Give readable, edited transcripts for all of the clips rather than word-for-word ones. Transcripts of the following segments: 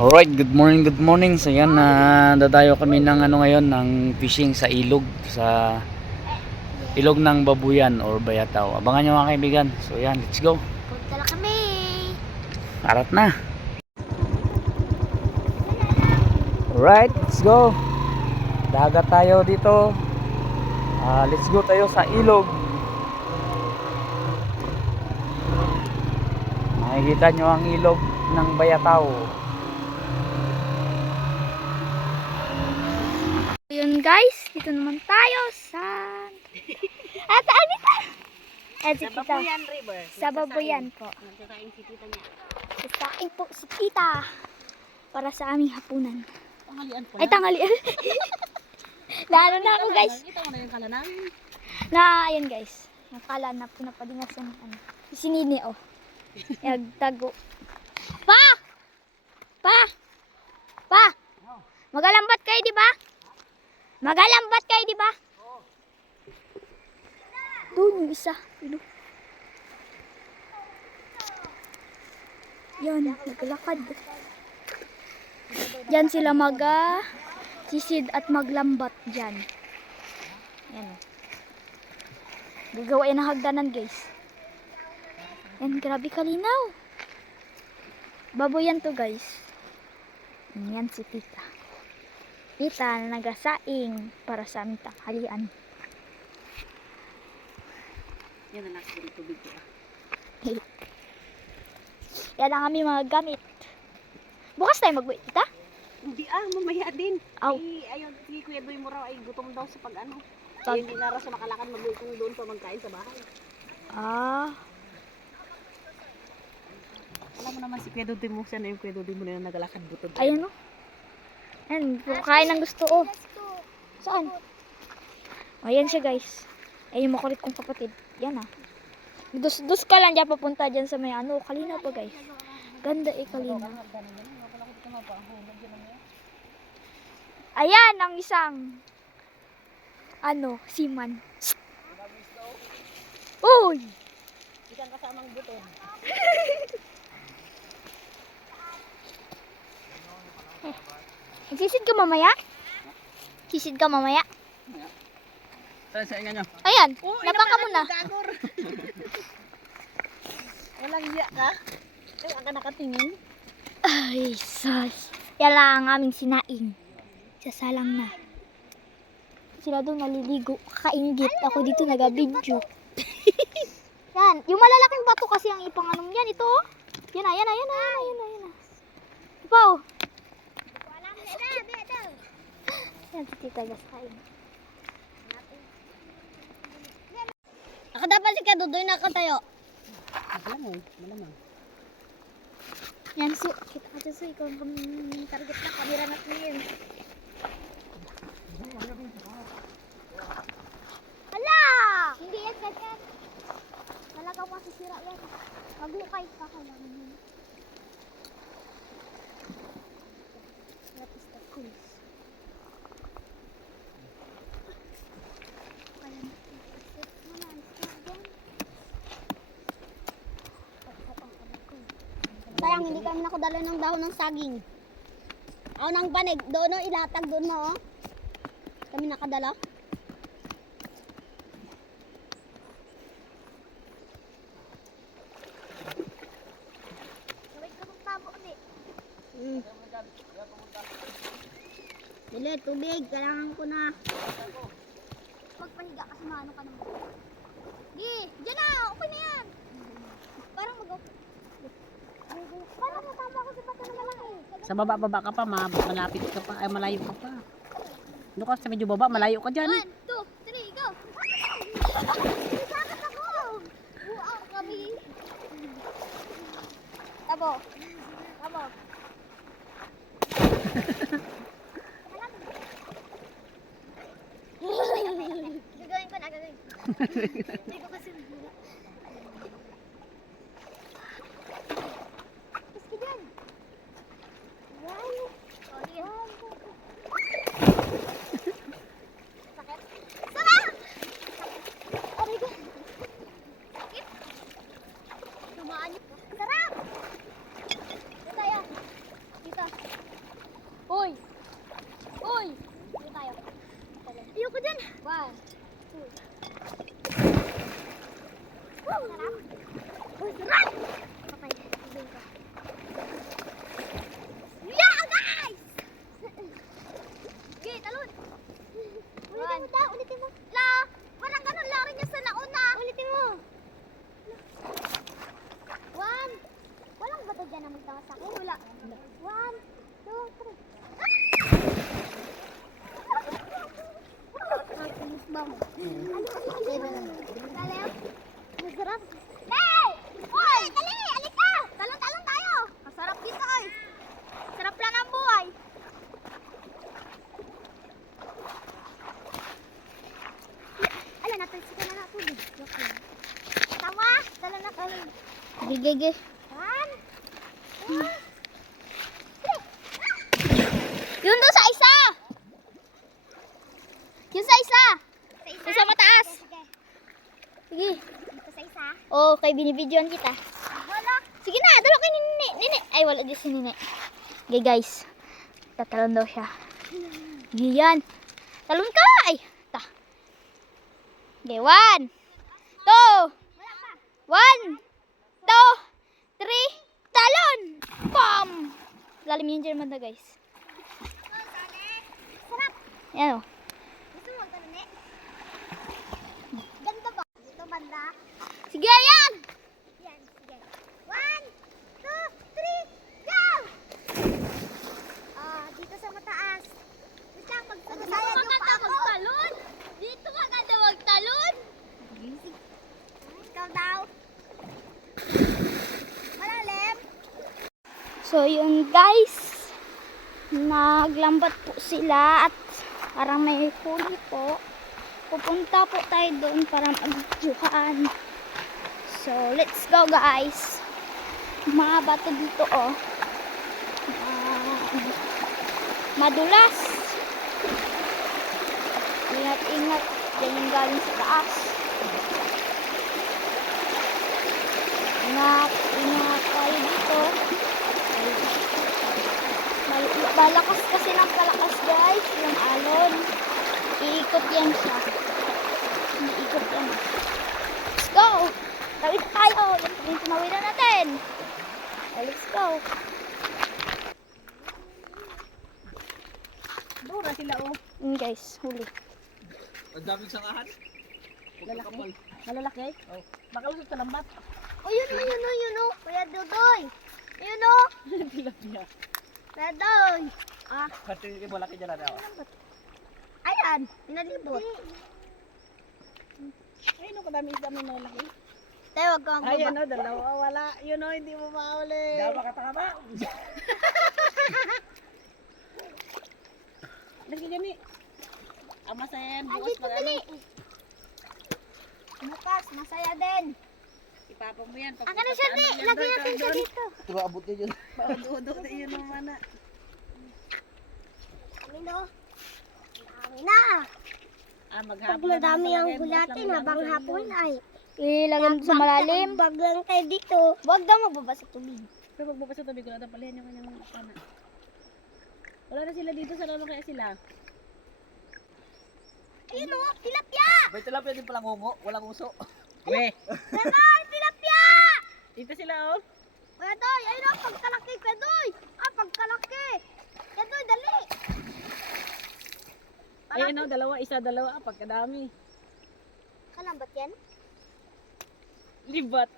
Alright, good morning, good morning. So yan, dadayo kami ng ngayon, ng fishing sa ilog, sa ilog ng Babuyan or Bayataw. Abangan nyo mga kaibigan. So yan, let's go. Punta na kami. Arat na. Alright, let's go. Dagat tayo dito. Let's go tayo sa ilog. Makikita nyo ang ilog ng Bayataw. Yun guys, dito naman tayo sa Anita. Si Sa Babuyan River. Sa Babuyan po. Nagsasaing si tita niya. Sasaing po si tita para sa aming hapunan. Tanghalian pa. Ay, tanghalian. Naano na ako guys. Kita mo na yung kala namin. Ayun guys. Nakala na pinapadingas yung sinini oh. Tago. Pa! Pa! Pa! Magalambat kayo, di ba? Magalambat kayo, di ba? Doon yung isa. Yan, naglalakad. Diyan sila sisid at maglambat dyan. Yan o. Gagawa yan ng hagdanan guys. Yan, grabe kalinaw. Baboyan to guys. Yan si tita. Tita na nagasaing para sa aming tanghalian. Yan na nasa tubig ko. Yan ang aming mga gamit. Bukas tayo mag-uwi, tita? Hindi mamaya din. Aw. Ay, ayun, si Kuya Boy mo raw ay gutom daw sa pag-ano. Pag- Ay, hindi na raw siya makalakad mag-uwi doon pa magkain sa bahay. Alam mo naman si Kuya Dodi mo, siya na yung Kuya Dodi mo na nagalakad butod. Ayun o. Yan, kain ng gusto o. Saan? Ayan siya guys. Ay, yung makulit kong kapatid. Yan Dus ka lang dyan papunta dyan sa may kalinaw pa guys. Ganda kalinaw. Ayan ang isang siman. Uy! Isang kasamang butod. Sisid ka mamaya? Sisid ka mamaya? Saan sa inyo? Ayan, napaka mo na. Walang iya ka? Ay, ang ka nakatingin. Ay, sus. Yan lang ang aming sinaing. Sasalang na. Sila doon naliligo. Kakaingit. Ako dito nagabidyo. Yan. Yung malalaking bato kasi ang ipanganom yan. Ito. Yan na. Ito pa oh. Yan si Tita Gasain. Ako dapat si Kadudoy nakatayo. Malamang. Yan su. Kita ka dyan su. Ikaw ang target na kamera natin yun. Hala! Hindi yan ganyan. Talagang masisira yan. Maghukay pa ka lang yun. What is the quiz? Sayang, hindi kami nakadala ng dahon ng saging. Ako ng banig, doon ilatag doon mo. Kami nakadala. Gawin ka mong tabo ulit. Dili, tubig, kailangan ko na. Magpahiga kasi maano ka naman. Di, dyan na, okay na yan. Parang Parang matama ko sa bato na malaki. Sa baba ka pa, malapit ka pa, ay malayo ka pa. Ano ka sa medyo baba, malayo ka dyan. 1, 2, 3, go! Sakit ako! Buang kami. Tabo. Gagawin ko na. Hindi ko kasi nahira. Tapos ka dyan. Wow. Sige. Sakit? Sarap! Aray ko. Sakit? Tumaan yun. Sarap! Ito tayo. Dito. One, two. Sarap. Uy, sarap! Okay, ibig ko. Yeah, guys! Okay, talon. Ulitin mo daw, ulitin mo. La, parang ganun lang rin yung sa nauna. Ulitin mo. One. Walang bato dyan na magtawa sa akin. Wala. One, two, three. Ba mo? Ano kasi Talem? Masarap. Hey! Hoy! Dali! Alis ka! Talon-talon tayo! Masarap dito ay. Sarap lang ang buhay. Ala, natalsika na tubig. Tama! Tala na talon. Gigige. One. Two. Three. Yun doon sa isa! Yun sa isa! Yung sa mataas. Sige. Dito sa isa. Oo, kay binibidyoan kita. Wala. Sige na, dalo kay Nini. Nini. Ay, wala din si Nini. Okay guys. Tatalon daw siya. Yan. Talon ka! Ay, ta. Okay, 1, 2. 1, 2, 3. Talon! Bam! Lalim yung German na guys. Sarap. Yan o. Sige, yan! Yan, sige. 1, 2, 3, go! Dito sa mataas. Dito lang, magsasayan yung paa ko. Magtalon? Dito ka ganda magtalon? Ikaw daw. Malalim. So, yun guys. Naglambat po sila at parang may huli po. Pupunta po tayo doon para mag-videohan. So, let's go guys. Mga bato dito oh. Madulas. Ingat-ingat. Yan yung galing sa taas. Ingat tayo dito. Malakas kasi ng kalakas guys. Yung alon. Iikot yan siya. Iikot yan. Let's go! Tawid tayo! Yung tumawiran natin. Let's go! Dura sila oh. Guys, huli. Ang daming sangahan. Malalaki? Malalaki? Oh. Baka lusot sa lambat. Oh, yun oh. Kuya Dudoy. Yun oh. Tilapia. Kuya Dudoy. Kasi yung malaki dyan na ako. Ayan, pinalibot. Ay, no, kadami isda may malaki. Tayo, wag kang Ay, baba. ano, dalawa. Wala. Yun o, hindi mo mauli. Dapat katama. Lagi gani. Masaya yan. Bukas Andito, pag dali. Bukas, masaya din. Ipapang mo yan. Akin na siya, di. Lagay natin siya dito. Ito abot niya dyan. Paudo-udo na yun naman na. Kami no. Dami na. Maghapon. Pag madami ang gulatin habang hapon ay ilagay sa malalim. Bag lang tayo dito. Huwag daw magbaba sa tubig. Pero pagbaba sa tubig, wala na palihan yung kanyang pana. Wala na sila dito, sa lalo kaya sila. Ayun o, tilapia! May tilapia din palang ungo. Walang uso. We, Ganon, tilapia! dito sila oh. Kuya Doy, ayun o, pagkalaki, Kuya Doy! Pagkalaki! Kuya Doy, dali! Ay, ano, dalawa, isa, dalawa. Pagkadami. Kalambat yan? Libat.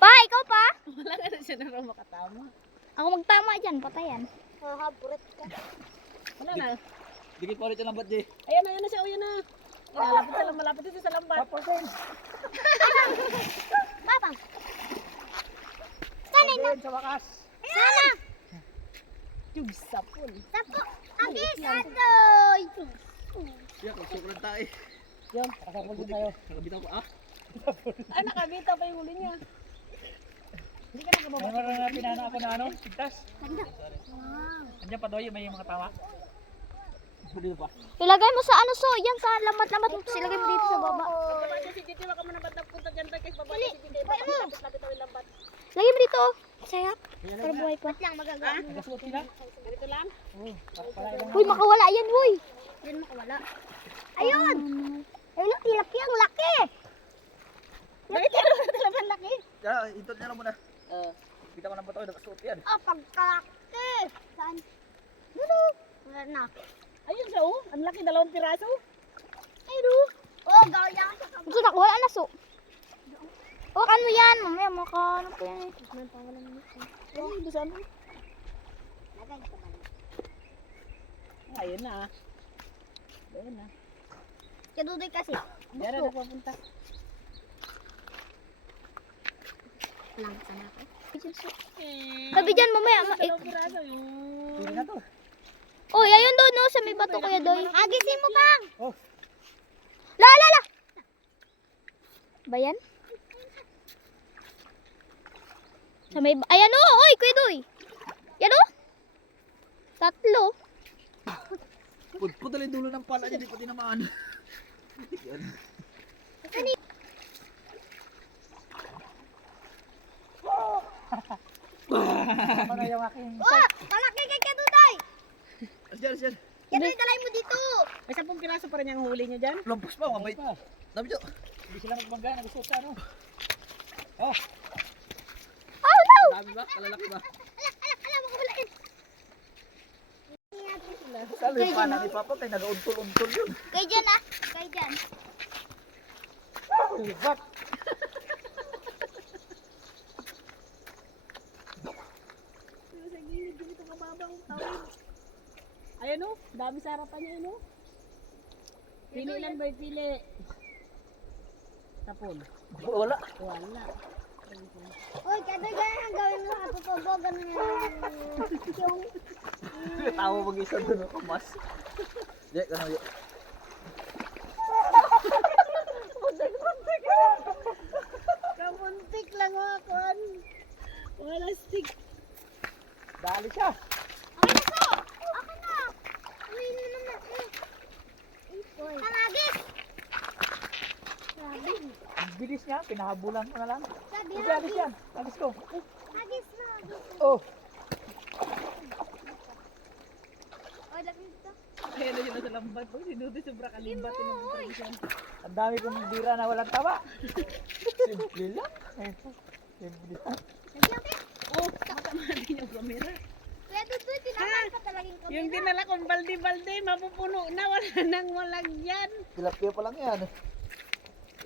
Pa, ikaw pa? Wala ka na siya na raw makatama. Ako magtama dyan, patayan. Hahaburit ka. Wala na. Dikit pa ulit yung lambat di. Ayan na, ayan na siya, ayan na. Malapit na siya sa lambat. Babang! Sanay na! Sa wakas. Sana! Yung sapon. Sapo! Abis! Adoy! Siya, kagsukulan tayo. Yan. Kasapon din tayo. Nakabitaw ko. Ay, nakabita pa yung huli niya. Hindi ka nakababa. Meron na pinana ako na ano? Pintas. Ganda. Wow. Andiyan pa doy, may mga tawa. Dito pa. Ilagay mo sa ano so, yan sa lamat-lamat mo. Tapos ilagay mo dito sa baba. Si Titi, baka mo na ba't napunta dyan ba? Kasi babalik si Titi. Baka lapit-lapit ang lambat. Lagay mo dito. Sayap. Para buhay pa. Lang magagawa. Nagasuot sila? Ganito lang? Uy, makawala yan, huy. Yan makawala. Ayun! Ayun, tilapia ang laki! Bakit talaman laki? Kaya, itot niya na muna. Kita ko na ba ito? Nagasuot yan. Ah, pagkalaki! Saan? Dito! Wala na. Ayun siya oh. Ang laki, 2 piraso. Ayun! Oh, gawin yan sa Gusto na, wala na so. Wakan mo yan. Mamaya ano pa yan. Ayun, doon saan? Lagay sa balik. Ayun na ah. Ayun na. Kadudoy kasi. Diyan na nagpapunta. Lang sana ako. Sabi dyan, mamaya. 2 piraso yung... Pili na to. Oh, ayun doon, no, sa may bato kuya doy. Agisin mo bang! Oh. La! Ba yan? Sa may... Ayan o! Oy, kuya doy! Yan o! 3. Pudpud dali dulo ng pala niya, di pa tinamaan. Yan. Ano yung aking... Oh! Malaki kay Kadudoy! Asyan. Kadudoy, dalay mo dito! May 10 piraso pa rin yung huli niya dyan. Lampas pa, mabait. Dami dyan. Hindi sila magbangga, nagusot sa ano. Oh, Oh, no! dami ba? Kalalaki ba? Alam, makawalain! Salo yung pana ni Papa, kaya nag-untol-untol yun. Kay dyan ah! Kay dyan. Ulbak! Sa gilid, dito kababang tawid. Ayan o, dami sa harapan niya yun o. Pili lang ba pili? Tapon. Wala. Wala. Uy, Kadudoy, ganyan ang gawin mo sa tutubo. Ganun yung... Tawa mag-isa doon ako, mas. Di, ganun yun. Kamuntik lang mga kon. Wala stick. Dali siya. Okay na so! Okay na! Uy, na naman. Panagis! Sabi. Ang bilis niya, pinahabulan ko na lang. Sabi Hindi, alis yan. Alis ko. Agis na. Oh. Oy, lagyan dito. Kaya na sila sa lambat. Pag sinuti, sobra kalimbat. Ang dami kong bira na walang tawa. Simple lang. Simple lang. Lagyan ko. Oh, matama din yung camera. Kaya Dudoy, tinamaan pa talagang kami. Yung dinala kong balde-balde, mapupuno na. Wala nang walagyan. Tilapia pa lang yan.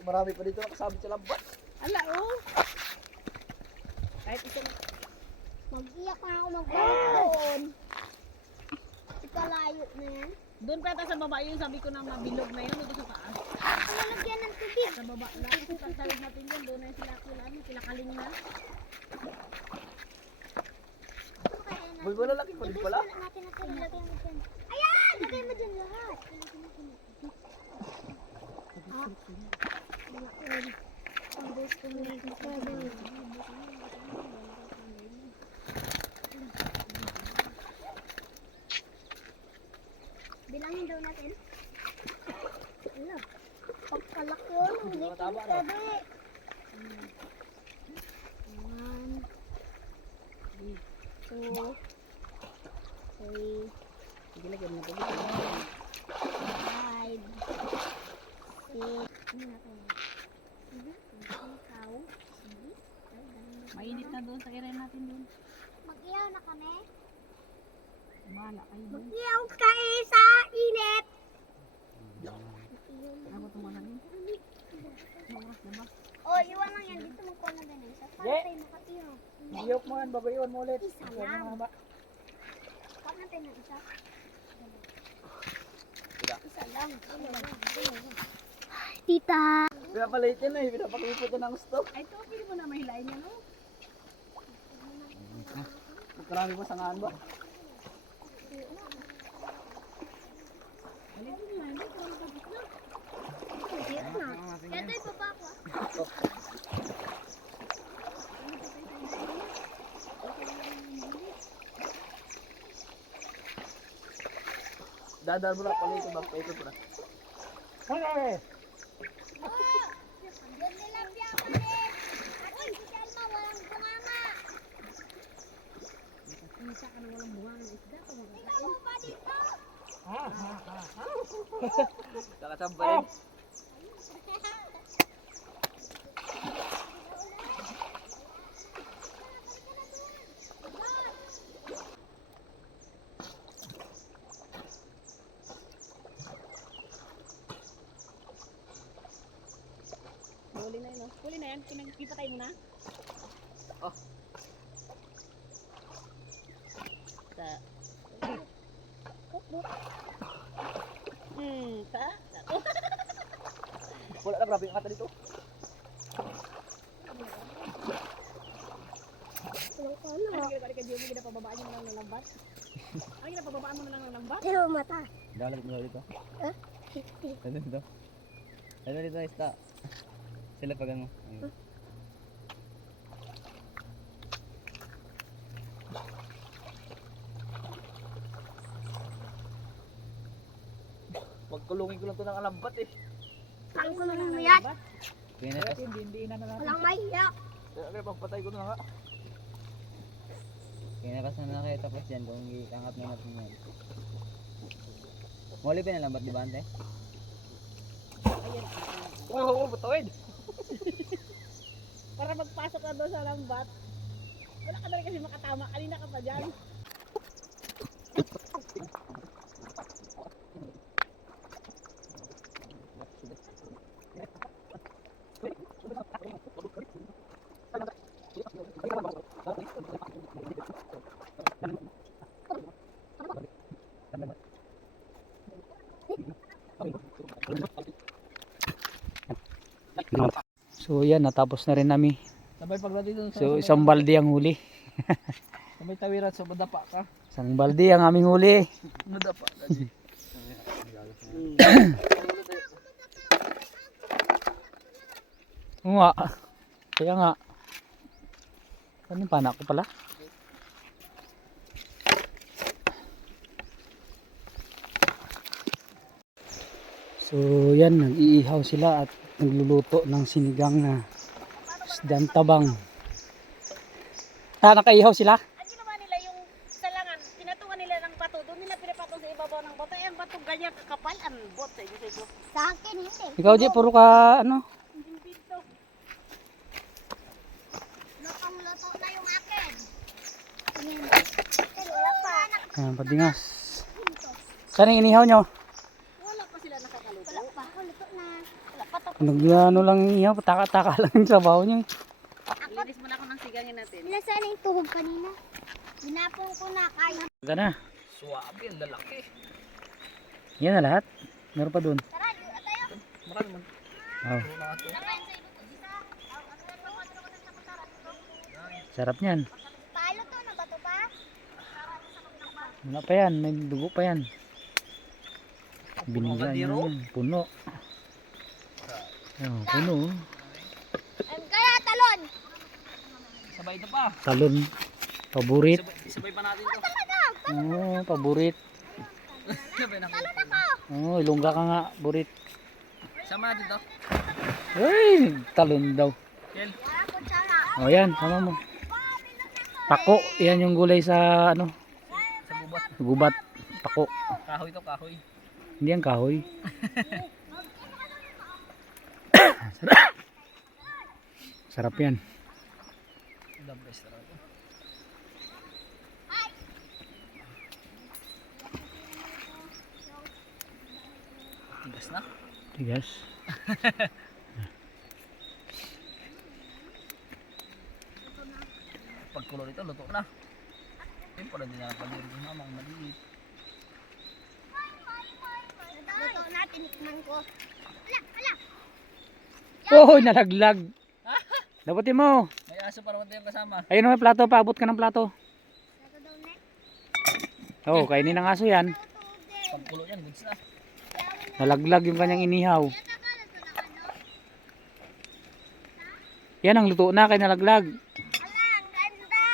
Marami pa dito nakasabit sa lambat. Ala, oh. Kahit isa na. Mag-iyak na ako mag-doon. Ikalayo na yan. Doon pa sa baba yun, sabi ko na mabilog na yun. Doon sa taas. Lalagyan ng tubig. Sa baba lang. Pagtawid natin yun, doon na sila kulan. Sila kaling na. Wala laki pa rin pala. Natin lagyan mo dyan. Ayan! Lagyan mo dyan lahat. Ang gusto mo lang sa bilangin daw natin. Ano? Pagkalaki yun. Hindi ko Tama, no? sabi. 1, 2, 3, Sige, lagyan mo ito. 5, 6. Ano natin? Ikaw. Mainit na doon sa kiray natin doon. Mag-iyaw na kami. Bahala kayo doon. Mag-iyaw kayo sa init. Ako tumahanin. Mawas na ba? Oh, iwan lang yan. Dito magkuha na din. Para tayo makaiyaw. Iyok mo yan, babayon mo ulit. Isa lang. Pag natin ng isa. Isa lang. Tita. Pinapalit yan eh, pinapakipot yan ng gusto. Ay, ito, pili mo na mahilain yan, no? Magkarami mo sangaan ba? Kaya tayo baba ko. Dadal mo na, palito ba? Palito mo na. Hey! Doon tilapia ulit. Uy, si Selma walang bunganga. Kita ka na walang bunganga ng isda. Tingnan mo pa dito. Nakasamba rin. Huli na yun, oh. Huli na yan. Pinagpipatay mo na. Oh. Sa... Sa... Wala na, grabe yung kata dito. Ano ginagawa ka, Diyo? Ginapababaan mo na lang ng lambat? Ano ginapababaan mo na lang ng lambat? Pero mata. Dalag mo dito. Ano dito? Ano dito isda? Sila pag ano? Pagkulungin ko lang ito ng alambat eh. Ang kulong mo yan. Kaya hindi na natin. Walang mahiyak. Kaya pagpatay ko na nga. Kinakas na lang kayo tapos yan kung iangat na natin yan. Muli pa nalambat di ba ante? Oo, batawid. Para magpasok ka doon sa lambat. Wala ka na rin kasi makatama. Kanina ka pa dyan. So yan, natapos na rin namin. Sabay pagdating dun sa So isang balde ang huli. sabay tawiran sa madapa ka. Isang balde ang aming huli. Madapa ka. Oo nga. Kaya nga. Ano yung panak ko pala? So yan, nag-iihaw sila at nagluluto ng sinigang na isdang tabang. Nakaihaw sila? Ang ginawa nila yung salangan, pinatungan nila ng bato. Doon nila pinapatong sa ibabaw ng bato. Eh, ang bato ganyan kakapal. Ang bot sa inyo. Sa akin hindi. Ikaw di, puro ka ano? Hindi pinto. Lutong-luto na yung akin. Pero wala pa. Ayan, padingas. Saan yung inihaw nyo? Wala pa sila nakakaluto. Wala pa. Luto na. Wala pa to. Nag-ano lang yung ihaw, pataka-taka lang yung sabaw nyo. Linis muna ako ng sigangin natin. Nasaan yung tuhog kanina? Ginapong ko na kaya. Ganda na. Suwabe, ang lalaki. Yan na lahat. Meron pa dun. Tara, dito tayo. Marami man. Oh, sarap niyan. Palo to, na bato pa? Wala pa yan, may dugo pa yan. Binigyan kadiro? yan. Puno. Oh, puno. Kaya talon. Sabay ito pa. Talon. Paborit. Sabay pa natin ito. Oh, paborit. Sabay na ko. Oh, ilongga ka nga, burit. Sama natin ito. Ay, talon daw. Kel. Oh, yan, sama mo. Pako, yan yung gulay sa ano, Sa gubat. gubat. Pako. Kahoy to, kahoy. Hindi yan kahoy. Sarap yan. The best talaga. Tigas na. Tigas. Pagkulo nito, luto na. Para din na pag yung mamang maliit. Luto natin, tikman ko. Oh, nalaglag. Dapatin mo. May aso para naman tayong kasama. Ayun na may plato, paabot ka ng plato. Luto daw na. Oh, kainin ng aso yan. Pagkulo yan, goods na. Nalaglag yung kanyang inihaw. Yan ang luto na kay nalaglag. Ala, ang ganda.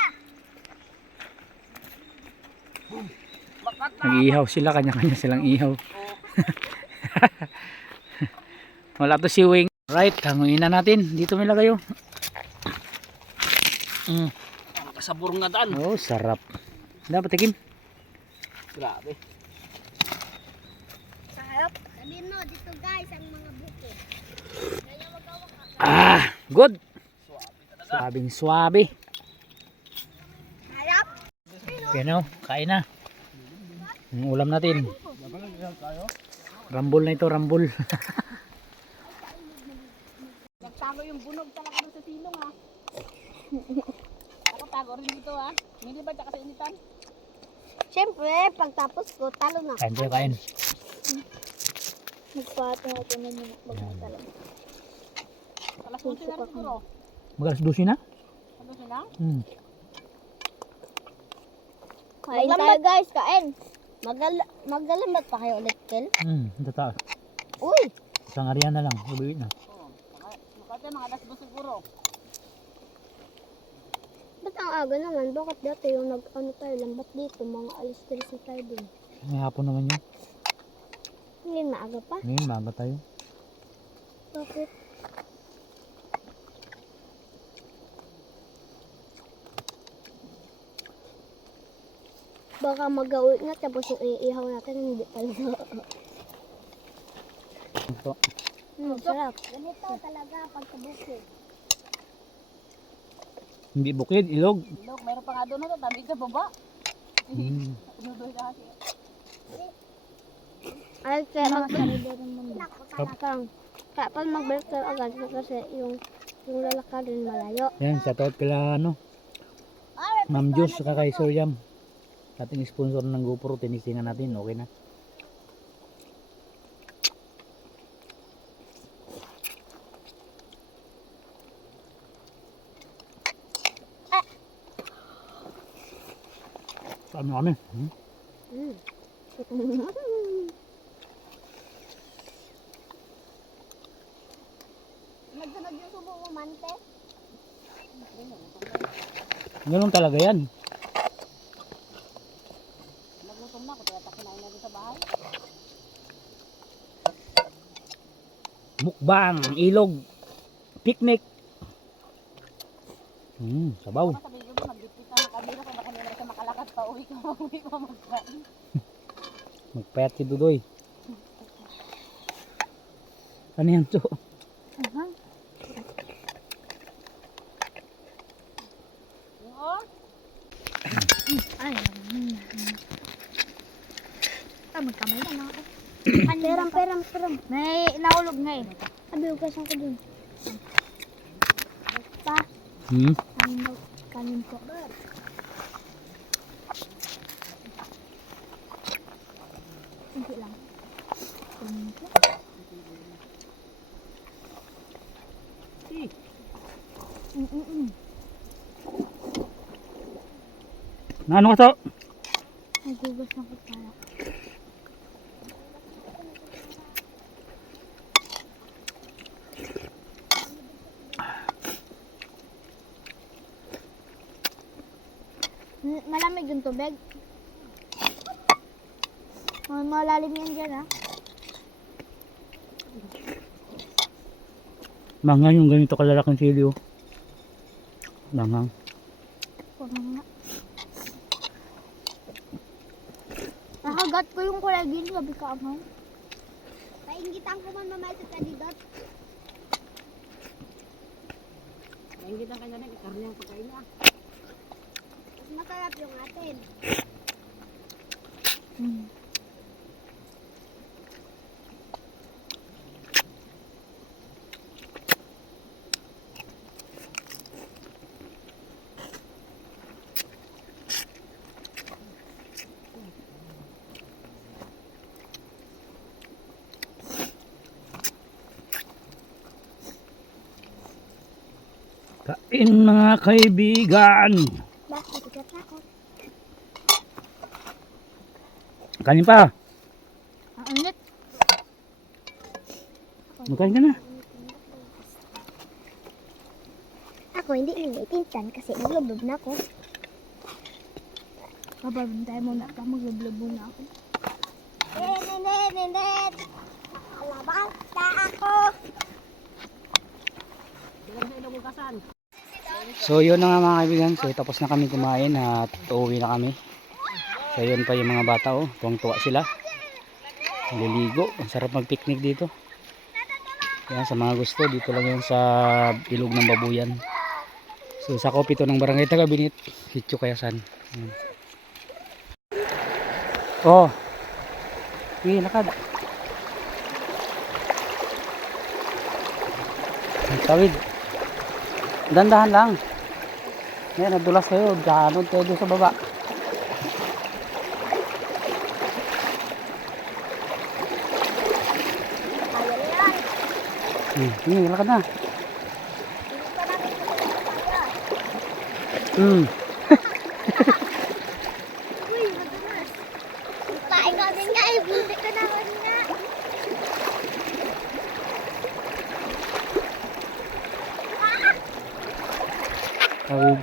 Nag-iihaw sila, kanya-kanya silang ihaw. Wala to si Wing. Right, hanguin na natin. Dito may lagayo. Kasabor nga daan. Oh, sarap. Dapat tikim. Grabe. Sarap. Sabihin mo, dito guys, ang mga buko. Ah, good. Suabing suabe. Sarap. Okay na, kain na. Ang ulam natin. Rambol na ito, rambol. Nagtago yung bunog talaga doon sa silong ha. Ako tago rin dito ha. Hindi ba tsaka sa initan? Siyempre, pagtapos ko, talo na. Kain tayo, kain. Nagpato ako na muna. Magkatalo. Alas 11 na rin siguro. Magalas 12 na? Ano sila? Kain tayo guys, kain. Magalambat pa kayo ulit, Kel? Tataas. Uy! Isang ariyan na lang, ubuwi na. Kasi mga alas 2 siguro. Ba't ang aga naman? Bakit dati yung nag-ano tayo, lambat dito, mga alas 3 tayo din. May hapon naman yun. Hindi maaga pa. Ngayon, maga tayo. Bakit? Baka mag-uwi na tapos yung iihaw natin hindi pala. Ito. Sarap. Ganito talaga pagkabuko. Hindi bukid, ilog. Ilog, meron pa nga doon na tabi sa baba. Inudoy na kasi. Ay, kaya magbalik kaya pag magbalik tayo agad kasi yung lalakarin malayo. Yan, shoutout kila Ma'am Juice saka kay Sir Yam. Ating sponsor ng GoPro, tinisingan natin, okay na. Saan mo kami? Nagsunod yung subo mo, Mante. Ganun talaga yan. Nagutom na ako, kaya kinain na doon sa bahay. Mukbang, ilog, picnic. Sabaw. Sabi ko mo, nagdipit na nakabila kung baka nila sa makalakad pa, uwi ka magkain. Magpayat si Dudoy. Ano yan to? Oo. Ay, magkamay na ako. Peram. May naulog nga eh. Sabi ko kasi ako dun. Pa, kanin po. Hindi lang. Kanin po. Na ano ka to? Nagugas na ko para. Malamig yung tubig. Malalim yan dyan ha. Mangang yung ganito kalalaking sili oh. Mangang. Nakagat ko yung collagen, sabi ka amang. Paingitan ko man mamaya sa kanidot. Paingitan ka na karne ang pagkain niya. Mas masarap yung atin. Kain mga kaibigan. Bakit? Ikat na ako. Kanin pa. Ang init. Magkain ka na. Ako hindi nilitinsan kasi naglublob na ako. Bababantay mo na pa, maglublob muna ako. Alabas na ako. So yun na nga mga kaibigan. So tapos na kami kumain at uuwi na kami. So yun pa yung mga bata oh. Tuwang-tuwa sila. Naliligo. Ang sarap mag-picnic dito. Yan sa mga gusto. Dito lang yan sa ilog ng Babuyan. So sa kopito ng Barangay Tagabinit. Sitio Kayasan. Yan. Oh. Uy, lakad. Tawid. Dandahan lang. Yan, nadulas kayo. Diyan, tayo doon sa baba. Lakad na. Uy, madulas. Paing ka din nga, buti ka naman nga. Tawid.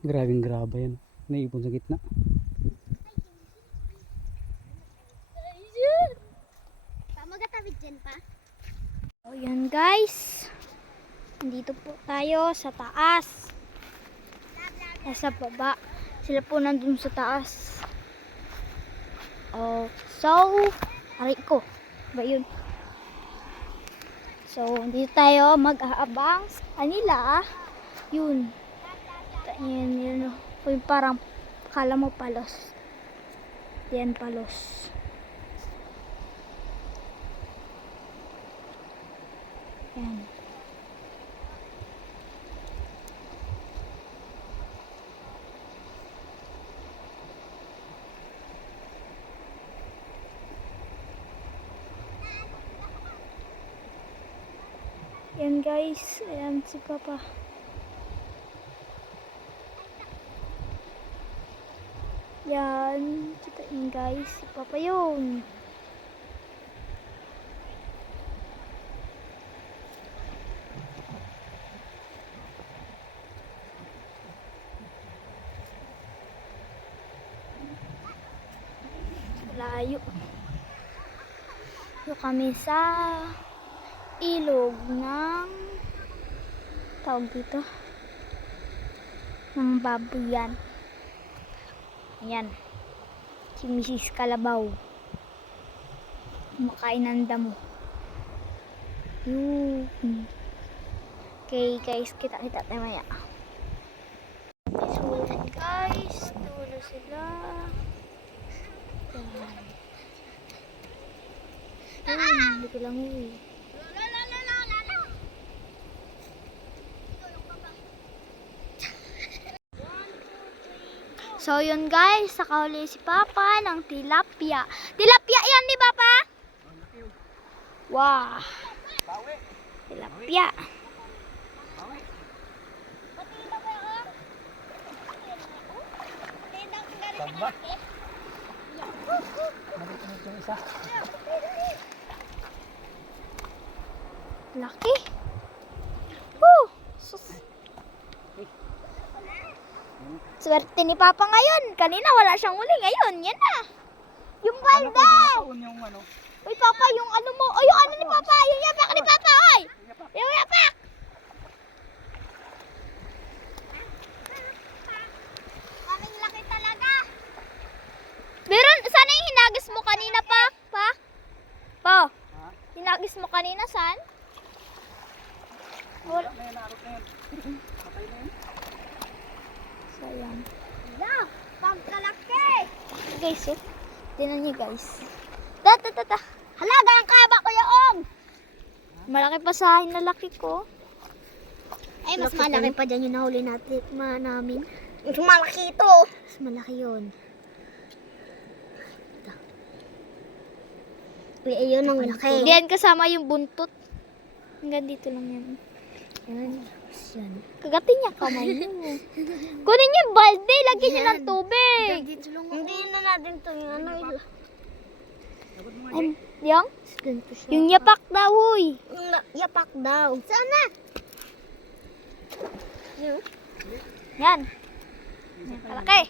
Grabing graba yan. Naipon sa gitna. Tama ka tawid dyan pa? So yan guys. Nandito po tayo sa taas. Nasa baba. Sila po nandun sa taas. Oh, so, aray ko. Ba yun? So, dito tayo mag-aabang sa kanila. Yun. Yun. Yung parang, kala mo palos. Yan palos. Yan. Yan guys, ayan si Papa. Yan, kita yun guys, si Papa yun. Layo. So kami sa ilog ng tawag dito ng Babuyan. Ayan si Mrs. Kalabaw kumakain ng damo. Yun. Okay guys, kita tayo maya. So guys, dulo sila. Hindi ko lang So yun guys, nakahuli si Papa ng tilapia. Tilapia yan ni Papa? Wow. Tilapia. Laki. Woo! Swerte ni Papa ngayon. Kanina wala siyang huli. Ngayon, yan na. Yung balde. Uy, Papa, yung ano mo. Uy, yung ano ni Papa. Yung yapak ni Papa, oy. Yung yapak. Kaming laki talaga. Meron, sana yung hinagis mo kanina, Pa? Pa? Pa? Hinagis mo kanina, saan? Wala. Sayang. Yeah, pagkalaki. Guys, oh. Tingnan niyo, guys. Halaga ang kaba ko yung. Malaki pa sa akin na laki ko. Ay, mas Laki malaki ko. pa dyan yung nahuli namin. Mas malaki ito. Mas malaki yun. Uy, ayun ang laki. Diyan kasama yung buntot. Hanggang dito lang yan. Yan. Yan. Kagatin niya kamay mo. Kunin niyo yung balde. Lagyan niyo ng tubig. Hindi na natin ito yung ano. Yung? Ganito siya. Yung yapak daw, huy. Yung yapak daw. Sana? Yung? Yan. Malaki.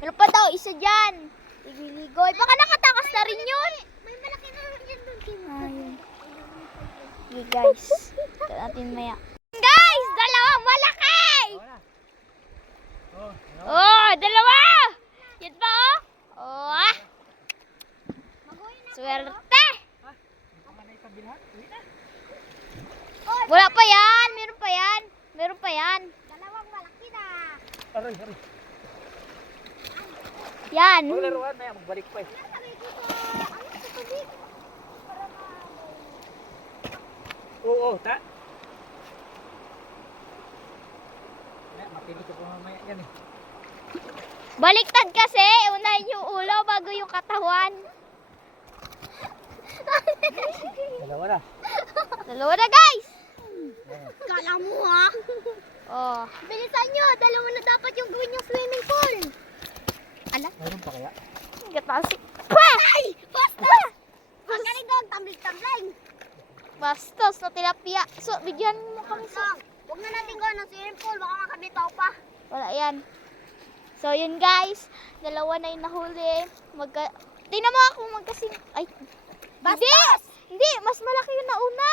Meron pa daw, isa dyan. Ligoy. Baka nakatakas na rin yun. May malaki na lang yan doon, Kim. Ayun. Okay guys. Ito natin maya. Guys, dalawang malaki! Oh, dalawa! Yan pa oh. Oh, ah. Swerte! Wala pa yan. Meron pa yan. Meron pa yan. Dalawang malaki na. Aray, aray. Yan. Maglaruan na yan, magbalik pa eh. Sabi ko sa, sa tubig. Oo, ta. Matinig ko pa mamaya yan eh. Baliktad kasi. Unahin yung ulo bago yung katawan. Dalawa na. Dalawa na guys. Kala mo ha? Oh. Bilisan nyo, dalawa na dapat yung gawin yung swimming pool. Mayroon pa kaya? Gatasik. Ay! Basta! Ang galing doon, tambling-tambling. Bastos na tilapia. So, bigyan mo kami sa... Huwag na natin gawin ng swimming pool, baka makabitaw pa. Wala yan. So, yun guys. Dalawa na yung nahuli. Tingnan mo ako magkasing... Ay. Bastos! Hindi! Mas malaki yung nauna.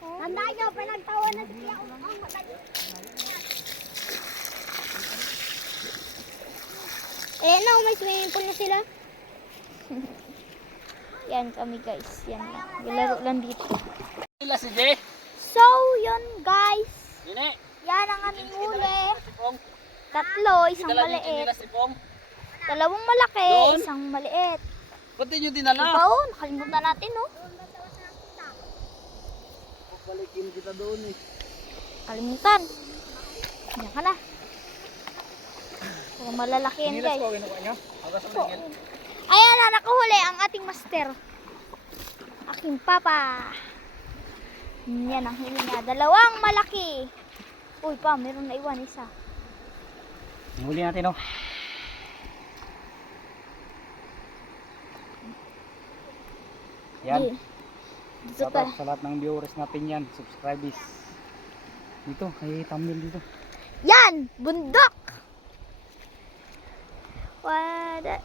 Tandaan nyo, pinagtawa na siya. Ang madali. No, may swimming pool na sila. Yan kami guys. Yan lang. Galaro lang dito. Sila si Jay. So, yun guys. Nini. Yan ang aming huli. Si Pong. Tatlo, isang Dala dito maliit. nila si Pong. Dalawang malaki, Doon? isang maliit. Pati nyo Iba dinala. oh, nakalimutan natin oh. Pabalikin kita doon eh. Kalimutan. Diyan ka na. Puro malalaki yan Nilas guys. ko, kinuha nyo. Agas ang tingin. Ayan na, nakahuli ang ating master. Aking papa. Yan ang huli niya. Dalawang malaki. Uy pa, meron na iwan isa. Huli natin oh. Yan. Dito Shout pa. out sa lahat ng viewers natin yan. Subscribers. Dito, kay thumbnail dito. Yan! Bundok! Wada.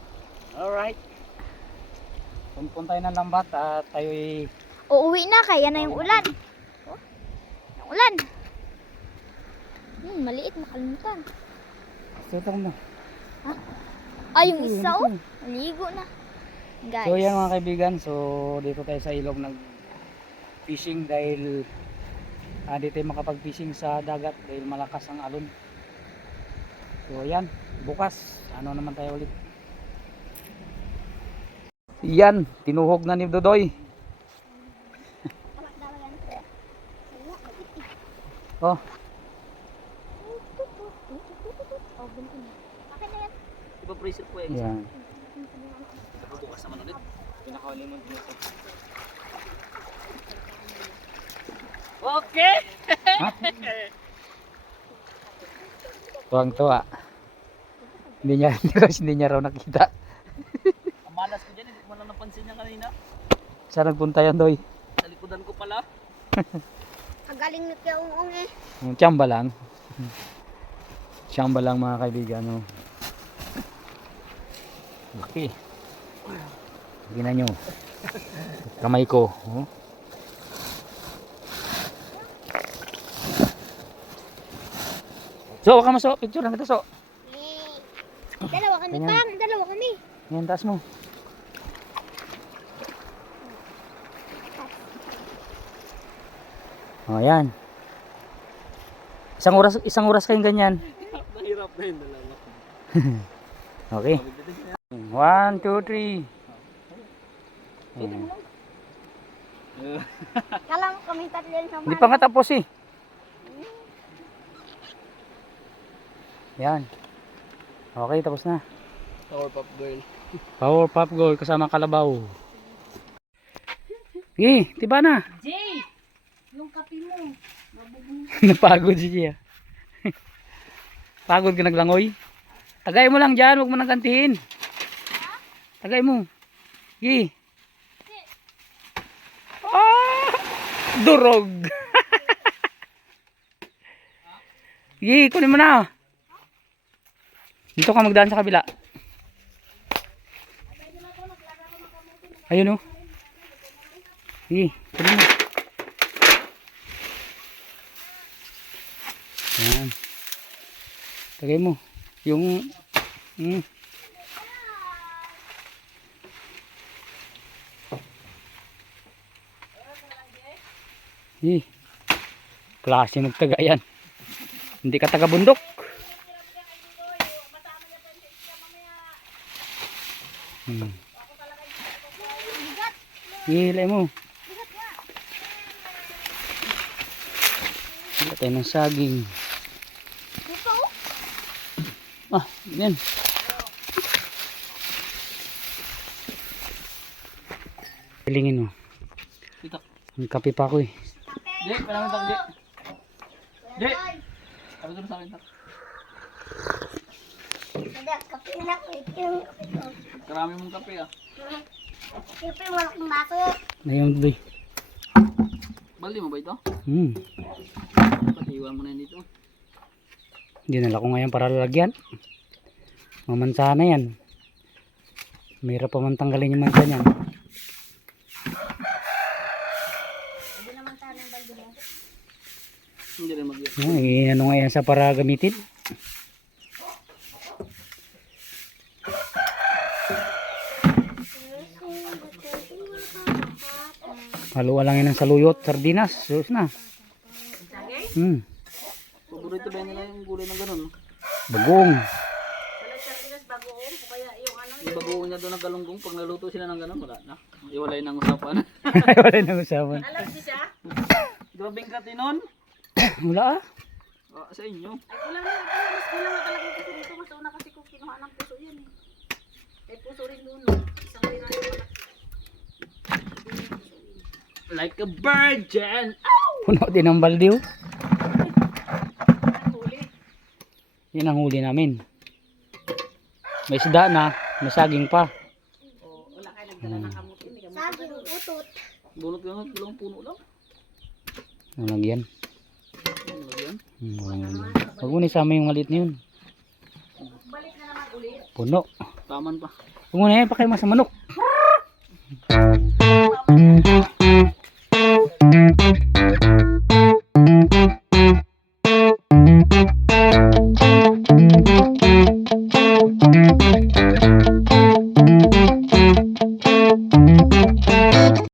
Alright. Pumpun tayo ng lambat at tayo'y Uuwi na, kaya na yung ulan. Oh, yung ulan. Maliit, makalimutan. sutong mo. Ay, yung isa oh. Maligo na. Guys. So yan mga kaibigan, so dito tayo sa ilog nag fishing dahil di tayo makapag fishing sa dagat dahil malakas ang alon. So yan, bukas ano naman tayo ulit. Yan, tinuhog na ni Dodoy. Oh, Iba pressure po eh. yan. Bukas naman ulit. Pinakawali mo dito. Okay! Tuwang-tuwa. Hindi niya raw nakita. Ang malas ko dyan, hindi ko man lang napansin niya kanina. Saan nagpunta yan, Doy? Sa likodan ko pala. Ang galing ni Kuya Ungong eh. Tsamba lang. Tsamba lang mga kaibigan. No? Okay. Tingnan nyo. Kamay ko. Oh. So, wag ka maso. Picture lang kita, so. Dalawa kami Ganyan. pang, dalawa kami. Yan, taas mo. Oh, yan. Isang oras kayong ganyan. Nahirap na yun dalawa. Okay. 1, 2, 3. Ayan. Kala mo kami tatlo sa Hindi pa nga tapos eh. Yan. Okay, tapos na. Power Pop Girl. Power Pop Girl kasama kalabaw. Eh, tiba na. Jay! Yung kape mo. Napagod si Gia. Pagod ka naglangoy. Tagay mo lang dyan, huwag mo nang gantihin. Tagay mo. Gi. Ah! Durog. Sige, kunin mo na. Dito ka magdaan sa kabila. Ayun oh. Sige, kunin mo. Yan. Tagay mo. Yung... Klase magtaga yan. Hindi ka taga bundok. Hilay mo. Hila tayo ng saging. Yan. Pilingin mo. Dito. Ang kape pa ako eh. Di, maraming tak, di. Di. Sabi doon sa akin tak. Hindi, kape na ko. Karami mong kape ah. Kape, wala kong baso. Ayun doy. Baldi mo ba ito? Patiwan mo na yan dito. Dinala ko ngayon para lalagyan. Mamansa na yan. Mayroon pa man tanggalin yung mansa niyan. Hindi rin mag-iwan. Ano nga yan sa para gamitin? Haluan lang yan ng saluyot, sardinas. Sus na. Paborito ba nila yung gulay na ganun? Bagong. Yung bagoong niya doon ng galunggong, pag naluto sila ng ganun, wala na. Iwalay ng usapan. Wala nang usapan. Grabing katinon. Wala ah. Sa inyo. Ay, kulang na talaga yung puso dito. Mas una kasi kung kinuha ng puso yan eh. Ay, puso rin doon. Isang rin na yung Like a virgin. Puno din ang balde oh. huli. Yan ang huli namin. May isda na, may saging pa. O, wala kayo nagdala ng kamutin. Saging, utot. Bulot ka nga, dalawang puno lang. Nalagyan. Nalagyan. Huwag mo na isama yung maliit na yun. Balik na naman ulit. Puno. Taman pa. Huwag mo na yan, pakay mo sa manok.